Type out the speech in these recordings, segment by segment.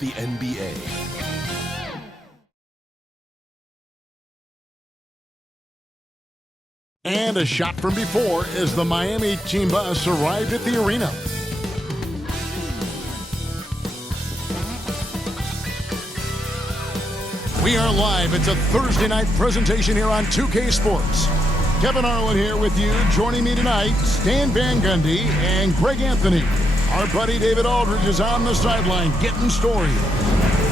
the NBA. And a shot from before as the Miami team bus arrived at the arena. We are live. It's a Thursday night presentation here on 2K Sports. Kevin Harlan here with you. Joining me tonight, Stan Van Gundy and Greg Anthony. Our buddy David Aldridge is on the sideline getting story.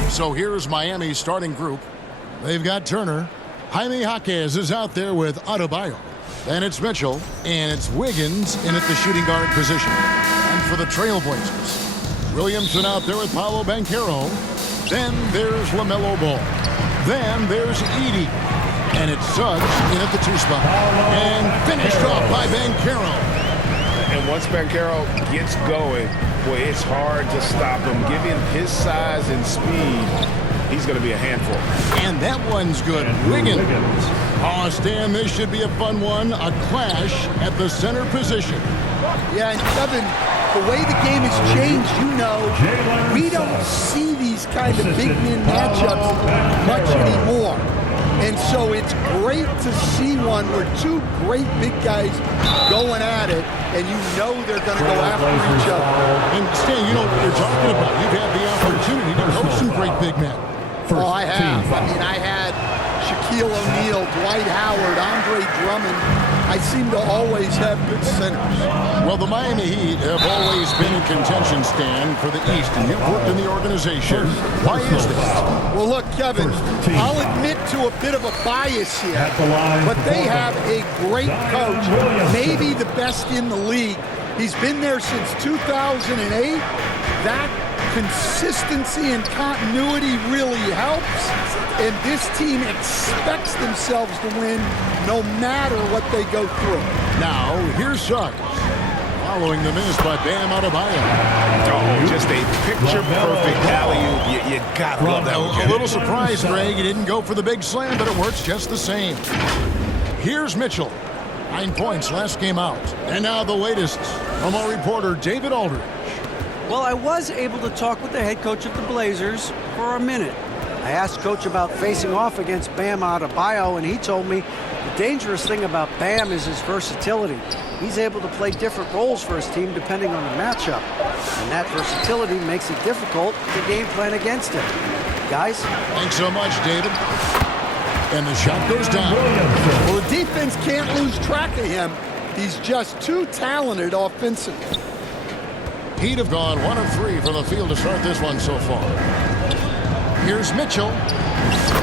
So here's Miami's starting group. They've got Turner. Jaime Jaquez is out there with Adebayo. Then it's Mitchell, and it's Wiggins in at the shooting guard position. And for the Trailblazers, Williamson out there with Paolo Banchero. Then there's LaMelo Ball. Then there's Edey. And it's Suggs in at the 2 spot. And finished off by Banchero. And once Banchero gets going, boy, it's hard to stop him. Given his size and speed, he's going to be a handful. And that one's good. Wiggins. Oh, Stan, this should be a fun one. A clash at the center position. Yeah, and Kevin, the way the game has changed, you know, we don't see these kind of big men matchups much anymore. And so it's great to see one where two great big guys going at it, and you know they're going to go after each other. And Stan, you know what you're talking about. You've had the opportunity to coach some great big men. Oh, I have. I mean, I had Shaquille O'Neal, Dwight Howard, Andre Drummond. I seem to always have good centers. Well, the Miami Heat have always been in contention, Stan, for the East, and you've worked in the organization. Why is this? Well, look, Kevin, I'll admit to a bit of a bias here, but they have a great coach, maybe the best in the league. He's been there since 2008. That consistency and continuity really helps, and this team expects themselves to win no matter what they go through. Now, here's Suggs, following the miss by Bam Adebayo. Oh, just a picture-perfect alley-oop. You got to love that one. A little surprised, Greg. He didn't go for the big slam, but it works just the same. Here's Mitchell. 9 points last game out. And now the latest from our reporter, David Aldridge. Well, I was able to talk with the head coach of the Blazers for a minute. I asked Coach about facing off against Bam Adebayo, and he told me the dangerous thing about Bam is his versatility. He's able to play different roles for his team depending on the matchup. And that versatility makes it difficult to game plan against him. Guys? Thanks so much, David. And the shot goes down. Well, the defense can't lose track of him. He's just too talented offensively. Heat have gone 1 of 3 from the field to start this one so far. Here's Mitchell.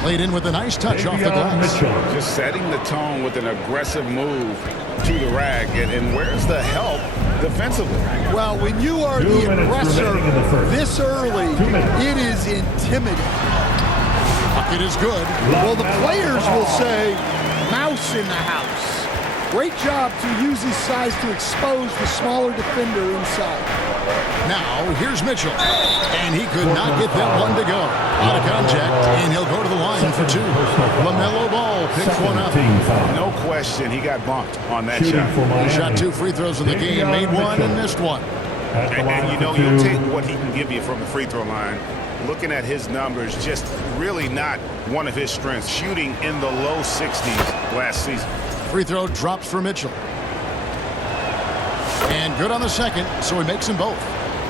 Played in with a nice touch off the glass. Just setting the tone with an aggressive move to the rack. And where's the help defensively? Well, when you are the aggressor this early, it is intimidating. It is good. Well, the players will say, mouse in the house. Great job to use his size to expose the smaller defender inside. Now, here's Mitchell. And he could not get that one to go. Out of contact, and he'll go to the line for 2. LaMelo Ball picks one up. No question, he got bumped on that shot. He shot 2 free throws in the game, made 1 and missed 1. And you know, you'll take what he can give you from the free throw line. Looking at his numbers, just really not one of his strengths. Shooting in the low 60s last season. Free throw drops for Mitchell. And good on the second, so he makes them both.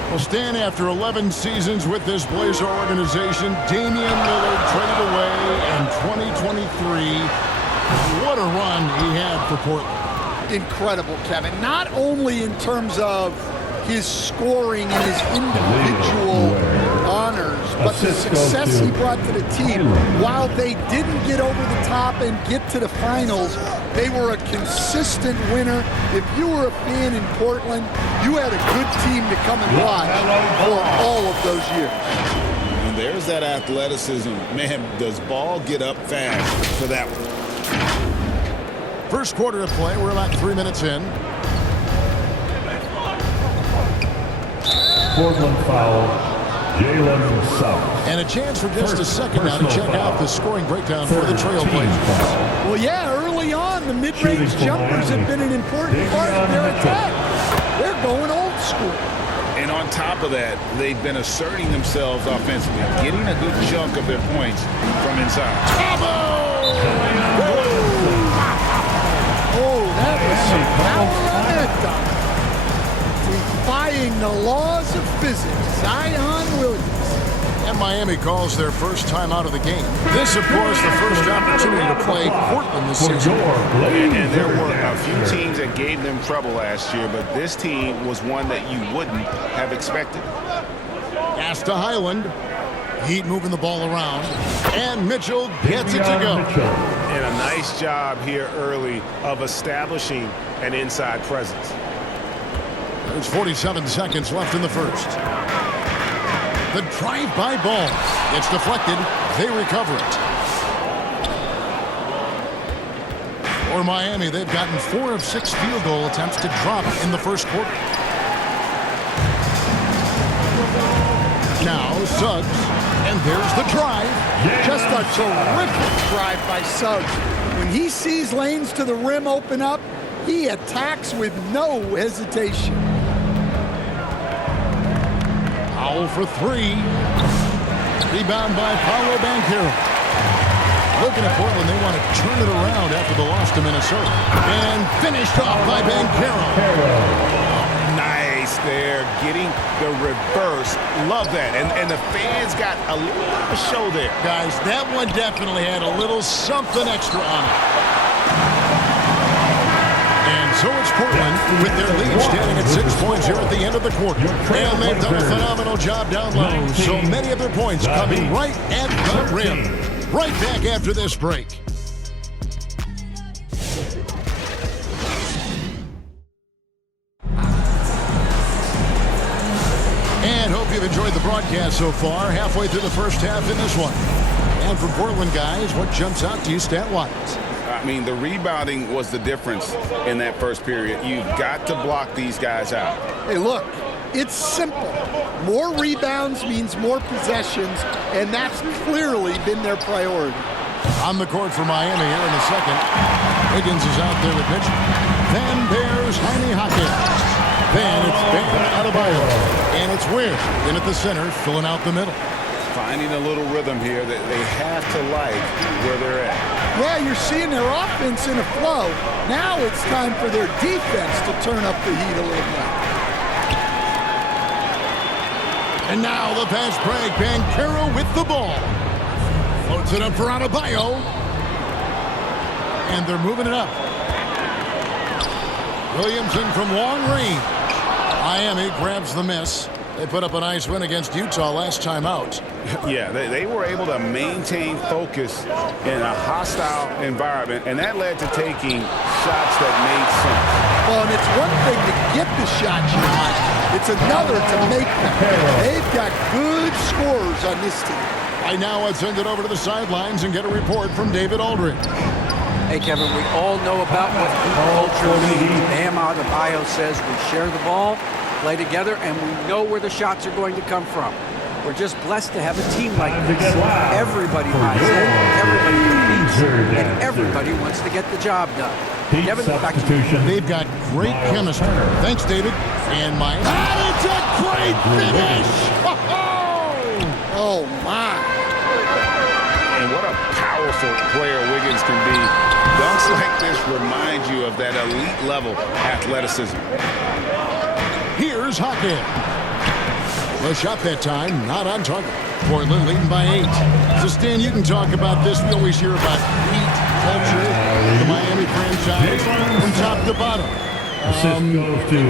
Well, Stan, after 11 seasons with this Blazer organization, Damian Lillard traded away in 2023. What a run he had for Portland. Incredible, Kevin. Not only in terms of his scoring and his individual honors, but the success he brought to the team. While they didn't get over the top and get to the finals, they were a consistent winner. If you were a fan in Portland, you had a good team to come and watch for all of those years. And there's that athleticism. Man, does Ball get up fast for that one. First quarter of play, we're about 3 minutes in. Portland foul, Jalen Suggs. And a chance for just a second now to check out the scoring breakdown for the Trailblazers. Well, yeah, early on, the mid-range jumpers have been an important part of their attack. They're going old school. And on top of that, they've been asserting themselves offensively, getting a good chunk of their points from inside. Oh, that was some power on that dunk. Defying the laws of physics, Zion Williams. And Miami calls their first time out of the game. This, of course, the first opportunity to play Portland this season. And there were a few teams that gave them trouble last year, but this team was one that you wouldn't have expected. Pass to Highland. Heat moving the ball around. And Mitchell gets it to go. And a nice job here early of establishing an inside presence. There's 47 seconds left in the first. The drive-by ball gets deflected. They recover it. For Miami, they've gotten 4 of 6 field goal attempts to drop in the first quarter. Now Suggs, and there's the drive. Just a terrific drive by Suggs. When he sees lanes to the rim open up, he attacks with no hesitation. Foul for 3. Rebound by Paolo Banchero. Looking at Portland, they want to turn it around after the loss to Minnesota. And finished off by Banchero. Nice there, getting the reverse. Love that. And the fans got a little bit of a show there. Guys, that one definitely had a little something extra on it. So it's Portland with their lead standing at 6 points here at the end of the quarter. And they've done a phenomenal job down low. So many of their points coming right at the rim. Right back after this break. And hope you've enjoyed the broadcast so far. Halfway through the first half in this one. And for Portland, guys, what jumps out to you stat-wise? I mean, the rebounding was the difference in that first period. You've got to block these guys out. Hey, look, it's simple. More rebounds means more possessions, and that's clearly been their priority. On the court for Miami here in the second. Higgins is out there with Mitchell. Then there's Jaime Jaquez. Then it's Bam Adebayo. And it's Weir in at the center, filling out the middle. Finding a little rhythm here that they have to like where they're at. Yeah, you're seeing their offense in a flow. Now it's time for their defense to turn up the heat a little bit. And now the fast break. Banchero with the ball. Floats it up for Adebayo. And they're moving it up. Williamson from long range. Miami grabs the miss. They put up a nice win against Utah last time out. Yeah, they were able to maintain focus in a hostile environment, and that led to taking shots that made sense. Well, and it's one thing to get the shots you want. It's another to make them. They've got good scorers on this team. Right now, let's send it over to the sidelines and get a report from David Aldridge. Hey, Kevin, we all know about what culture means. Bam Adebayo says we share the ball, play together, and we know where the shots are going to come from. We're just blessed to have a team like this. Everybody buys in, everybody competes, and everybody wants to get the job done. Kevin, back to you. They've got great chemistry. Thanks, David. And my... That is a great finish! Oh, my. And what a powerful player Wiggins can be. Dunks like this remind you of that elite level athleticism. Here's Hockey. The shot that time, not on target. Portland leading by 8. So, Stan, you can talk about this. We always hear about heat, culture, the Miami franchise, from top to bottom.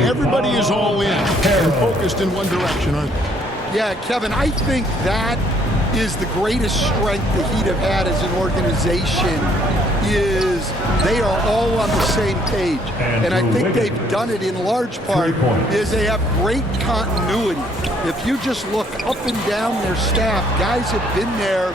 Everybody is all in and focused in one direction, aren't they? Yeah, Kevin, I think that is the greatest strength the Heat have had as an organization is they are all on the same page. And I think they've done it in large part is they have great continuity. If you just look up and down their staff, guys have been there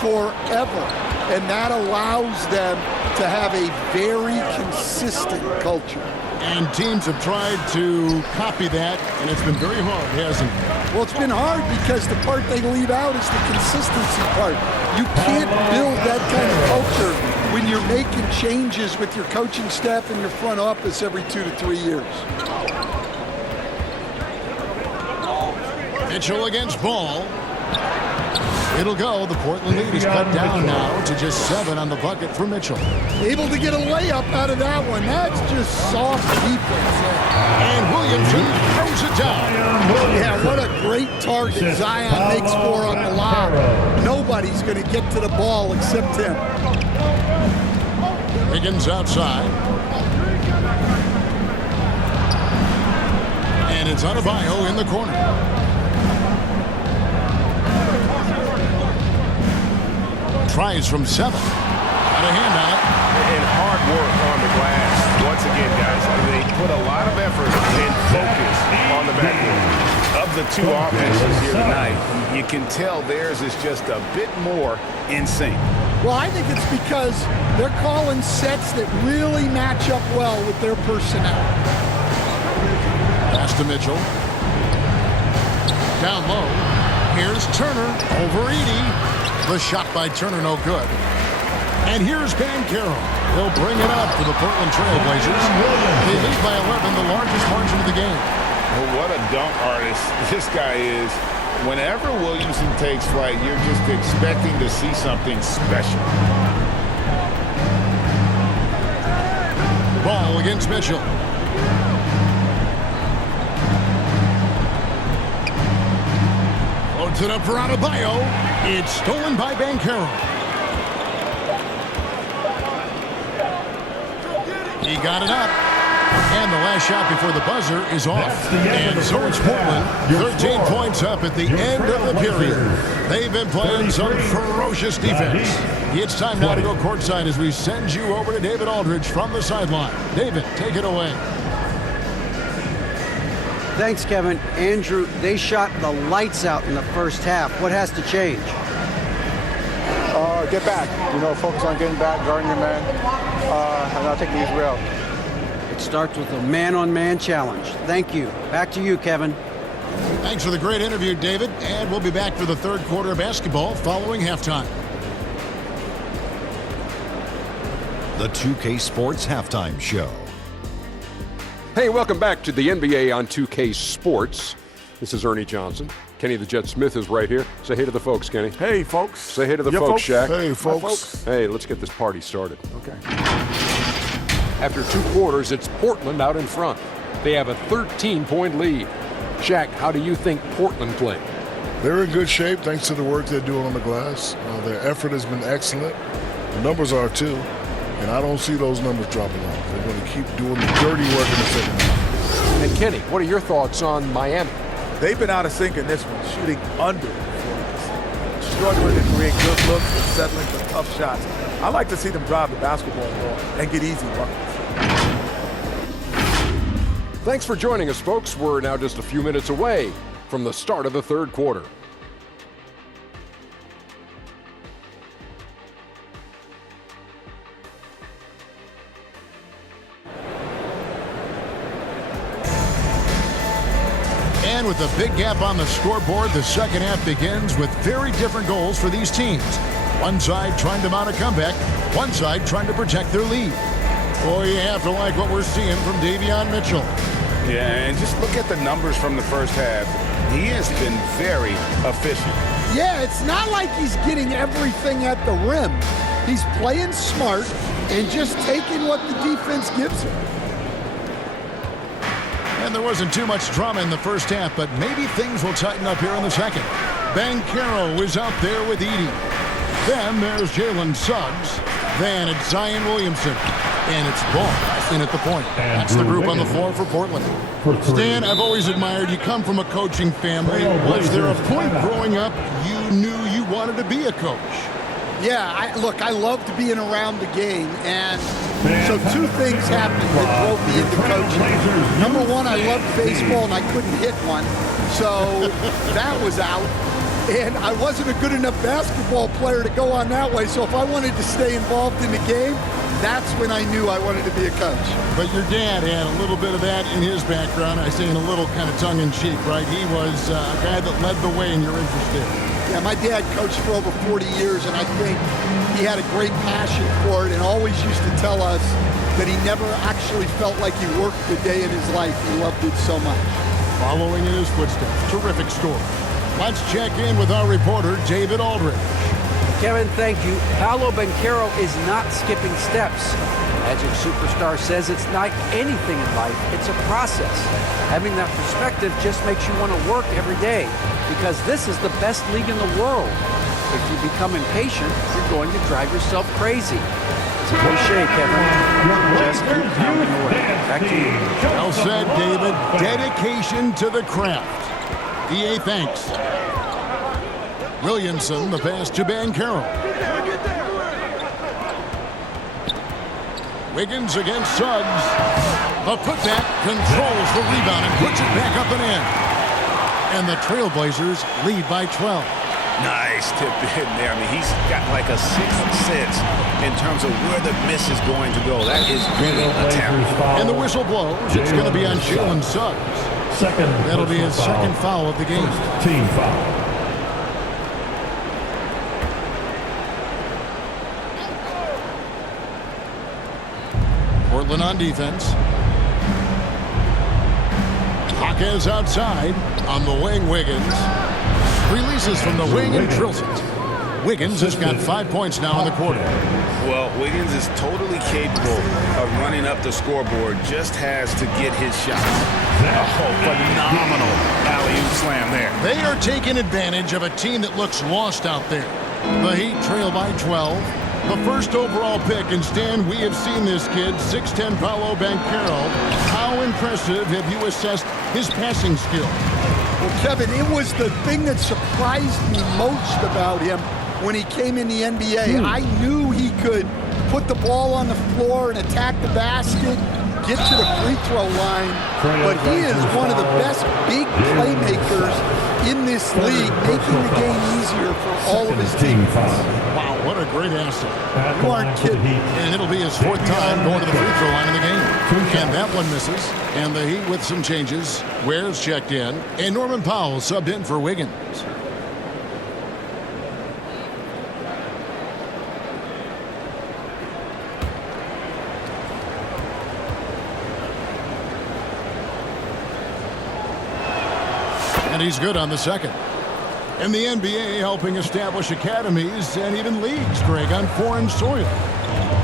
forever. And that allows them to have a very consistent culture. And teams have tried to copy that, and it's been very hard, hasn't it? Well, it's been hard because the part they leave out is the consistency part. You can't build that kind of culture when you're making changes with your coaching staff and your front office every 2 to 3 years. Mitchell against Ball. It'll go. The Portland lead is cut down now to just 7 on the bucket for Mitchell. Able to get a layup out of that one. That's just soft defense there. And Williamson throws it down. Yeah, what a great target Zion makes for on the lob. Nobody's going to get to the ball except him. Higgins outside. And it's Adebayo in the corner. Tries from 7. Got a hand on it. And hard work on the glass. Once again, guys, they put a lot of effort and focus on the backboard. Of the two offenses here tonight, you can tell theirs is just a bit more in sync. Well, I think it's because they're calling sets that really match up well with their personnel. Pass to Mitchell. Down low. Here's Turner over Edey. The shot by Turner no good. And here's Banchero. He'll bring it up for the Portland Trailblazers. They lead by 11, the largest margin of the game. Well, what a dunk artist this guy is. Whenever Williamson takes flight, you're just expecting to see something special. Ball against Mitchell. Loads it up for Adebayo. It's stolen by Banchero. He got it up. And the last shot before the buzzer is off. And so it's Portland. 13 points up at the end of the period. They've been playing some ferocious defense. It's time now to go courtside as we send you over to David Aldridge from the sideline. David, take it away. Thanks, Kevin. Andrew, they shot the lights out in the first half. What has to change? Get back. Focus on getting back, guarding your man, and not taking these real. It starts with a man-on-man challenge. Thank you. Back to you, Kevin. Thanks for the great interview, David. And we'll be back for the third quarter of basketball following halftime. The 2K Sports Halftime Show. Hey, welcome back to the NBA on 2K Sports. This is Ernie Johnson. Kenny the Jet Smith is right here. Say hey to the folks, Kenny. Hey, folks. Say hey to the folks, Shaq. Hey, folks. Hey, let's get this party started. Okay. After 2 quarters, it's Portland out in front. They have a 13-point lead. Shaq, how do you think Portland played? They're in good shape thanks to the work they're doing on the glass. Their effort has been excellent. The numbers are too. And I don't see those numbers dropping off. They're going to keep doing the dirty work in the second half. And Kenny, what are your thoughts on Miami? They've been out of sync in this one, shooting under 40%. Struggling to create good looks and settling for tough shots. I like to see them drive the basketball more and get easy buckets. Thanks for joining us, folks. We're now just a few minutes away from the start of the third quarter. And with a big gap on the scoreboard, the second half begins with very different goals for these teams. One side trying to mount a comeback, one side trying to protect their lead. Boy, you have to like what we're seeing from Davion Mitchell. Yeah, and just look at the numbers from the first half. He has been very efficient. Yeah, it's not like he's getting everything at the rim. He's playing smart and just taking what the defense gives him. And there wasn't too much drama in the first half, but maybe things will tighten up here in the second. Banchero is out there with Edey. Then there's Jalen Suggs. Then it's Zion Williamson. And it's Ball in at the point. That's the group on the floor for Portland. Stan, I've always admired you. Come from a coaching family. Was there a point growing up you knew you wanted to be a coach? Yeah, I loved being around the game, and so 2 things happened that drove me into coaching. Number one, I loved baseball, and I couldn't hit one, so that was out. And I wasn't a good enough basketball player to go on that way, so if I wanted to stay involved in the game, that's when I knew I wanted to be a coach. But your dad had a little bit of that in his background. I say in a little kind of tongue-in-cheek, right? He was a guy that led the way in your interest there. Yeah, my dad coached for over 40 years, and I think he had a great passion for it and always used to tell us that he never actually felt like he worked a day in his life. He loved it so much. following in his footsteps. Terrific story. Let's check in with our reporter, David Aldridge. Kevin, thank you. Paolo Banchero is not skipping steps. Magic Superstar says it's like anything in life. It's a process. Having that perspective just makes you want to work every day because this is the best league in the world. If you become impatient, you're going to drive yourself crazy. It's a cliche, Kevin. Just keep pounding away. Back to you. Well said, David. Dedication to the craft. EA thanks. Williamson, the pass to Banchero. Wiggins against Suggs. The putback controls the rebound and puts it back up and in. And the Trailblazers lead by 12. Nice tip in there. I mean, he's got like a sixth sense in terms of where the miss is going to go. That is really a talent. And the whistle blows. It's going to be on Jalen Suggs. That'll be his second foul of the game. Team foul. Portland on defense. Jaquez outside. On the wing, Wiggins. Releases from the wing and drills it. Wiggins has got 5 points now in the quarter. Well, Wiggins is totally capable of running up the scoreboard. Just has to get his shot. Oh, phenomenal alley-oop slam there. They are taking advantage of a team that looks lost out there. The Heat trail by 12. The first overall pick, and Stan, we have seen this kid, 6'10" Paolo Banchero. How impressive have you assessed his passing skill? Well, Kevin, it was the thing that surprised me most about him when he came in the NBA. I knew he could put the ball on the floor and attack the basket, get to the free throw line, but he is one of the best big playmakers in this league, making the game easier for all of his teammates. Wow, what a great asset. You aren't kidding. And it'll be his fourth time going to the free throw line in the game. And that one misses. And the Heat with some changes. Ware's checked in. And Norman Powell subbed in for Wiggins. And he's good on the second. And the NBA helping establish academies and even leagues, Greg, on foreign soil.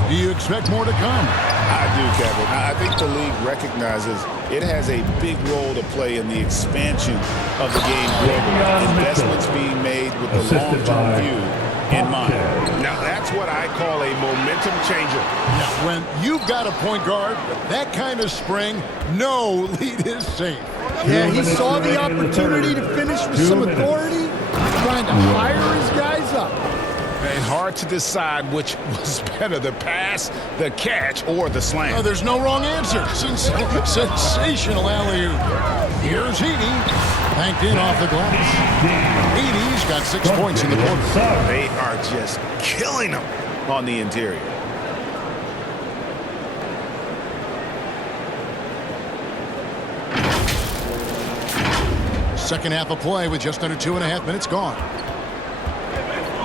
Do you expect more to come? I do, Kevin. I think the league recognizes it has a big role to play in the expansion of the game globally. Investments being made with the long-term view in mind. Now, that's what I call a momentum changer. Now, when you've got a point guard with that kind of spring, no lead is safe. Yeah, he saw the opportunity to finish with some authority, trying to fire his guys up. And hard to decide which was better, the pass, the catch, or the slam. Oh, there's no wrong answer. Sensational alley-oop. Here's Edey. Banked in off the glass. Edey's got 6 points in the quarter. They are just killing them on the interior. Second half of play with just under 2.5 minutes gone.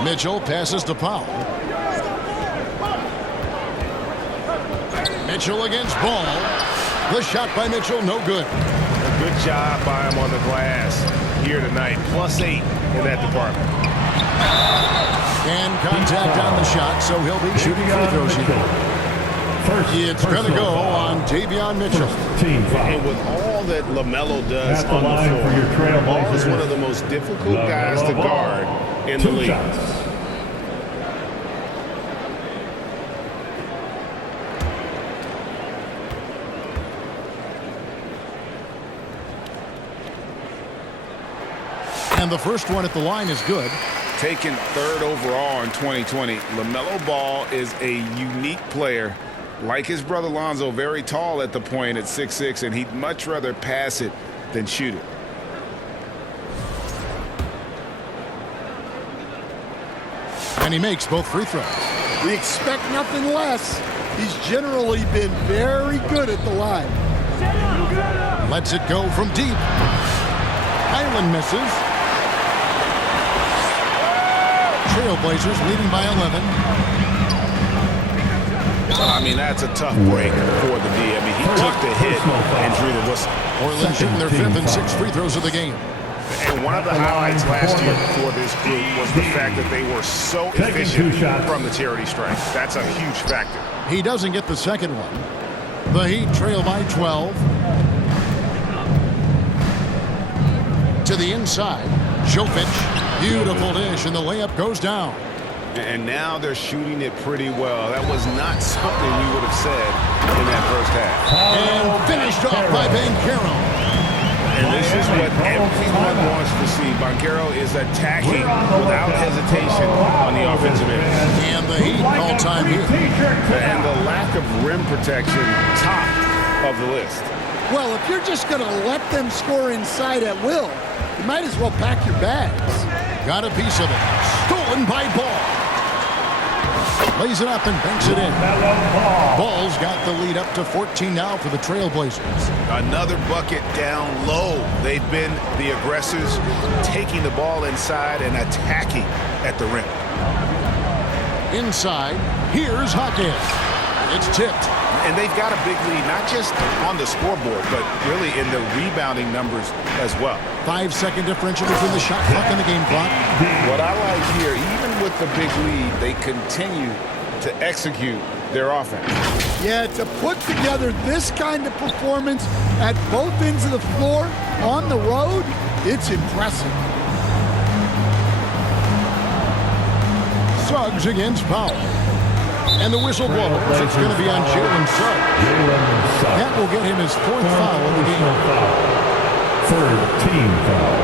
Mitchell passes to Powell. Mitchell against Ball. The shot by Mitchell, no good. A good job by him on the glass here tonight. +8 in that department. And contact on the shot, so he'll be shooting free throws here. It's going to go on Davion Mitchell. And with all that LaMelo does on the floor, Ball is one of the most difficult guys to guard in the league. And the first one at the line is good. Taken third overall in 2020, LaMelo Ball is a unique player. Like his brother Lonzo, very tall at the point at 6'6", and he'd much rather pass it than shoot it. And he makes both free throws. We expect nothing less. He's generally been very good at the line. Lets it go from deep. Highland misses. Trailblazers leading by 11. I mean, that's a tough break for the D. I mean, he took the hit and drew the whistle. Portland shooting their 5th and 6th free throws of the game. And one of the highlights last year for this group was the fact that they were so efficient from the charity stripe. That's a huge factor. He doesn't get the second one. The Heat trail by 12. To the inside. Jokic. Beautiful dish, and the layup goes down. And now they're shooting it pretty well. That was not something we would have said in that first half. And finished off by Banchero. And this is what everyone wants to see. Banchero is attacking without hesitation on the offensive end. And the Heat all-time here. And the lack of rim protection, top of the list. Well, if you're just going to let them score inside at will, you might as well pack your bags. Got a piece of it. Stolen by Ball. Lays it up and banks it in. Ball's got the lead up to 14 now for the Trailblazers. Another bucket down low. They've been the aggressors, taking the ball inside and attacking at the rim. Inside, here's Hawkins. It's tipped. And they've got a big lead, not just on the scoreboard, but really in the rebounding numbers as well. 5-second differential between the shot clock and the game clock. What I like here, even with the big lead, they continue to execute their offense. Yeah, to put together this kind of performance at both ends of the floor on the road, it's impressive. Suggs against Powell. And the whistle blows. It's going to be on Jalen Suggs. That will get him his 4th foul of the game. 3rd team foul.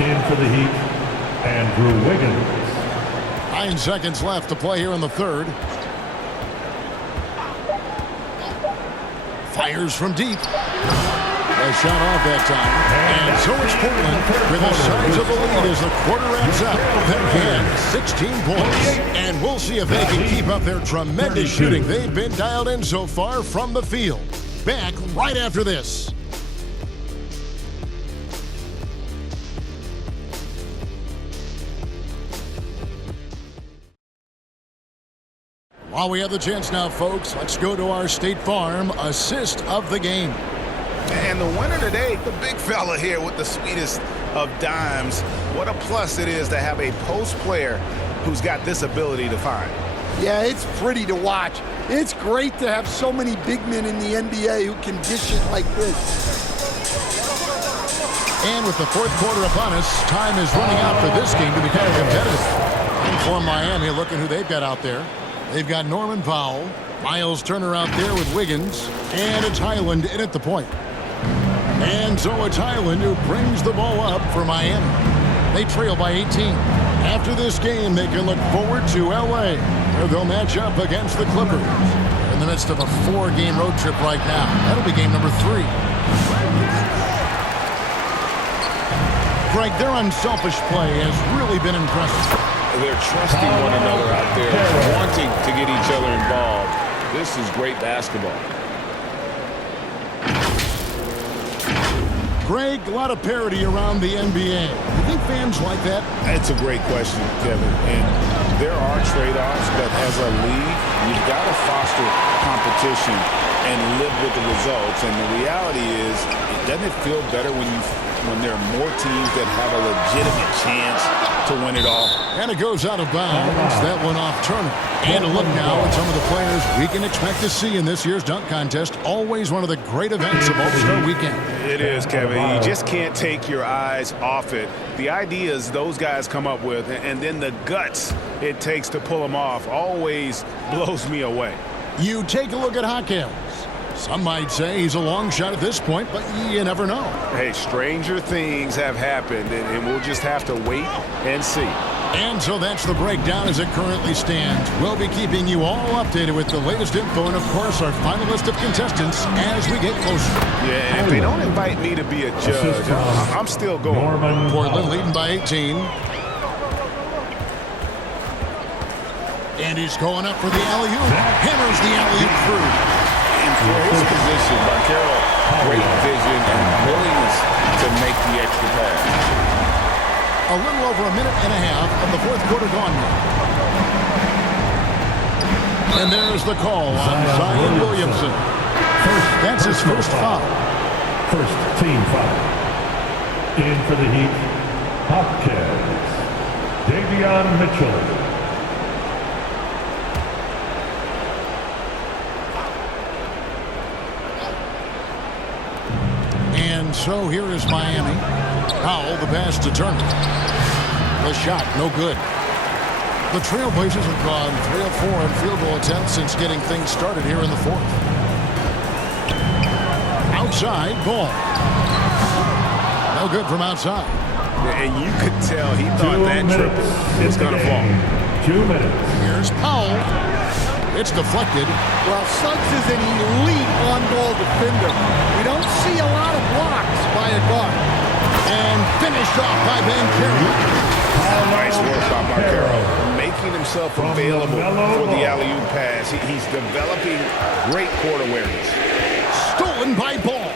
In for the Heat, Andrew Wiggins. 9 seconds left to play here in the 3rd. Fires from deep. A shot off that time. And so it's Portland with a size of the lead as the quarter wraps up. They're in 16 points. And we'll see if they can keep up their tremendous shooting they've been dialed in so far from the field. Back right after this. While we have the chance now, folks, let's go to our State Farm assist of the game. And the winner today, the big fella here with the sweetest of dimes. What a plus it is to have a post player who's got this ability to find. Yeah, it's pretty to watch. It's great to have so many big men in the NBA who can dish it like this. And with the 4th quarter upon us, time is running out for this game to become competitive. And for Miami, looking who they've got out there. They've got Norman Powell, Miles Turner out there with Wiggins, and it's Highland in at the point. And so it's Highland who brings the ball up for Miami. They trail by 18. After this game, they can look forward to L.A., where they'll match up against the Clippers. They're in the midst of a 4-game road trip right now. That'll be game number 3. Greg, their unselfish play has really been impressive. They're trusting one another out there, wanting to get each other involved. This is great basketball. Greg, a lot of parity around the NBA. You think fans like that? That's a great question, Kevin. And there are trade-offs, but as a league, you've got to foster competition and live with the results. And the reality is, doesn't it feel better when there are more teams that have a legitimate chance to win it all? And it goes out of bounds. That one off Turner. And a look now at some of the players we can expect to see in this year's dunk contest. Always one of the great events of All-Star Weekend. It is, Kevin. You just can't take your eyes off it. The ideas those guys come up with, and then the guts it takes to pull them off, always blows me away. You take a look at Hawkins. Some might say he's a long shot at this point, but you never know. Hey, stranger things have happened, and we'll just have to wait and see. And so that's the breakdown as it currently stands. We'll be keeping you all updated with the latest info and, of course, our final list of contestants as we get closer. Yeah, and if they don't invite me to be a judge, I'm still going. Portland leading by 18. And he's going up for the alley-oop. Hammers the alley-oop through. And for his position, Banchero, great vision and willingness to make the extra pass. A little over a minute and a half of the 4th quarter gone now. And there's the call on Zion Williamson. That's his first foul. First team foul. In for the Heat, Hopkins, Davion Mitchell. And so here is Miami. Powell, the pass to Turner. The shot, no good. The Trailblazers have gone 3 of 4 in field goal attempts since getting things started here in the fourth. Outside, ball. No good from outside. And you could tell he thought that triple was going to fall. 2 minutes. Here's Powell. It's deflected. Well, Suggs is an elite on-ball defender. We don't see a lot of blocks by a guard. And finished off by Banchero. Nice work by Banchero, making himself available for the alley-oop pass. He's developing great court awareness. Stolen by Ball.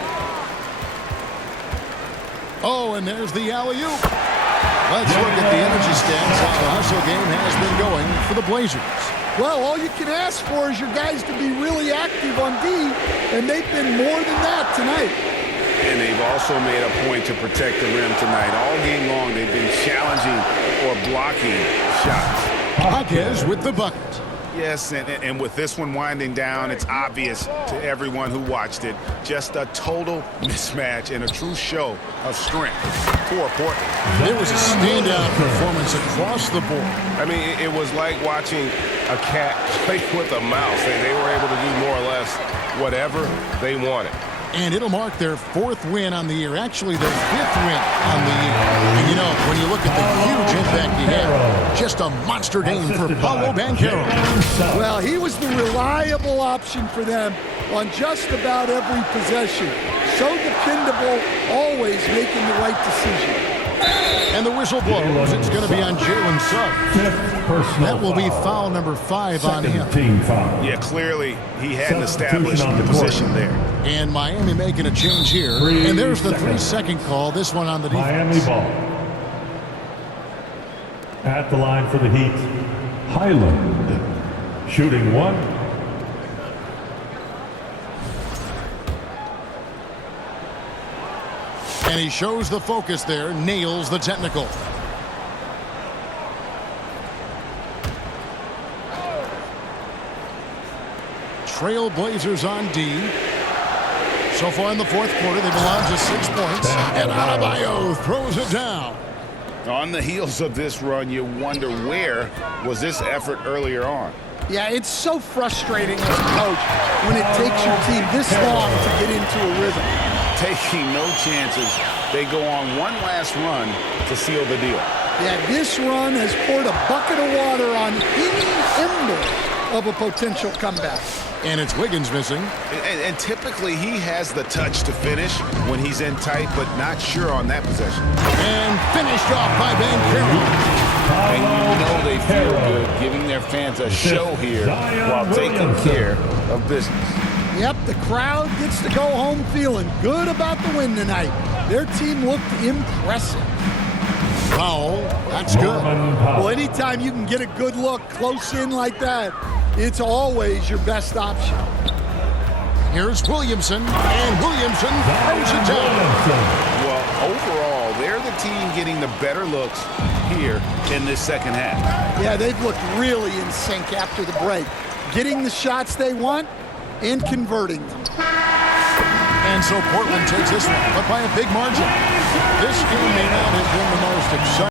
Oh, and there's the alley-oop. Let's look at the energy stats. How the hustle game has been going for the Blazers. Well, all you can ask for is your guys to be really active on D, and they've been more than that tonight. And they've also made a point to protect the rim tonight. All game long, they've been challenging or blocking shots. Hopkins with the bucket. Yes, and with this one winding down, it's obvious to everyone who watched it. Just a total mismatch and a true show of strength for Portland. There was a standout performance across the board. I mean, it was like watching a cat play with a mouse. They were able to do more or less whatever they wanted. And it'll mark their 4th win on the year. Actually, their 5th win on the year. And you know, when you look at the huge impact he had, just a monster game for Paolo Banchero. Well, he was the reliable option for them on just about every possession. So dependable, always making the right decision. And the whistle blows. It's going to be on Jalen Suggs. That will be foul number 5 on him. Team foul. Yeah, clearly he hadn't established the position there. And Miami making a change here. And there's the 3-second call. This one on the defense. Miami ball. At the line for the Heat, Highland. Shooting 1. And he shows the focus there, nails the technical. Trailblazers on D. So far in the fourth quarter, they've allowed just 6 points. And Adebayo throws it down. On the heels of this run, you wonder where was this effort earlier on. Yeah, it's so frustrating as a coach when it takes your team this long to get into a rhythm. Taking no chances, they go on one last run to seal the deal. Yeah, this run has poured a bucket of water on any ember of a potential comeback. And it's Wiggins missing. And typically he has the touch to finish when he's in tight, but not sure on that possession. And finished off by Banchero. And you know they feel good giving their fans a show here while taking care of business. Yep, the crowd gets to go home feeling good about the win tonight. Their team looked impressive. Powell, that's good. Well, anytime you can get a good look close in like that, it's always your best option. Here's Williamson, and Williamson throws it down. Well, overall, they're the team getting the better looks here in this second half. Yeah, they've looked really in sync after the break, getting the shots they want and converting them. And so Portland takes this one, but by a big margin. This game may not have been the most exciting.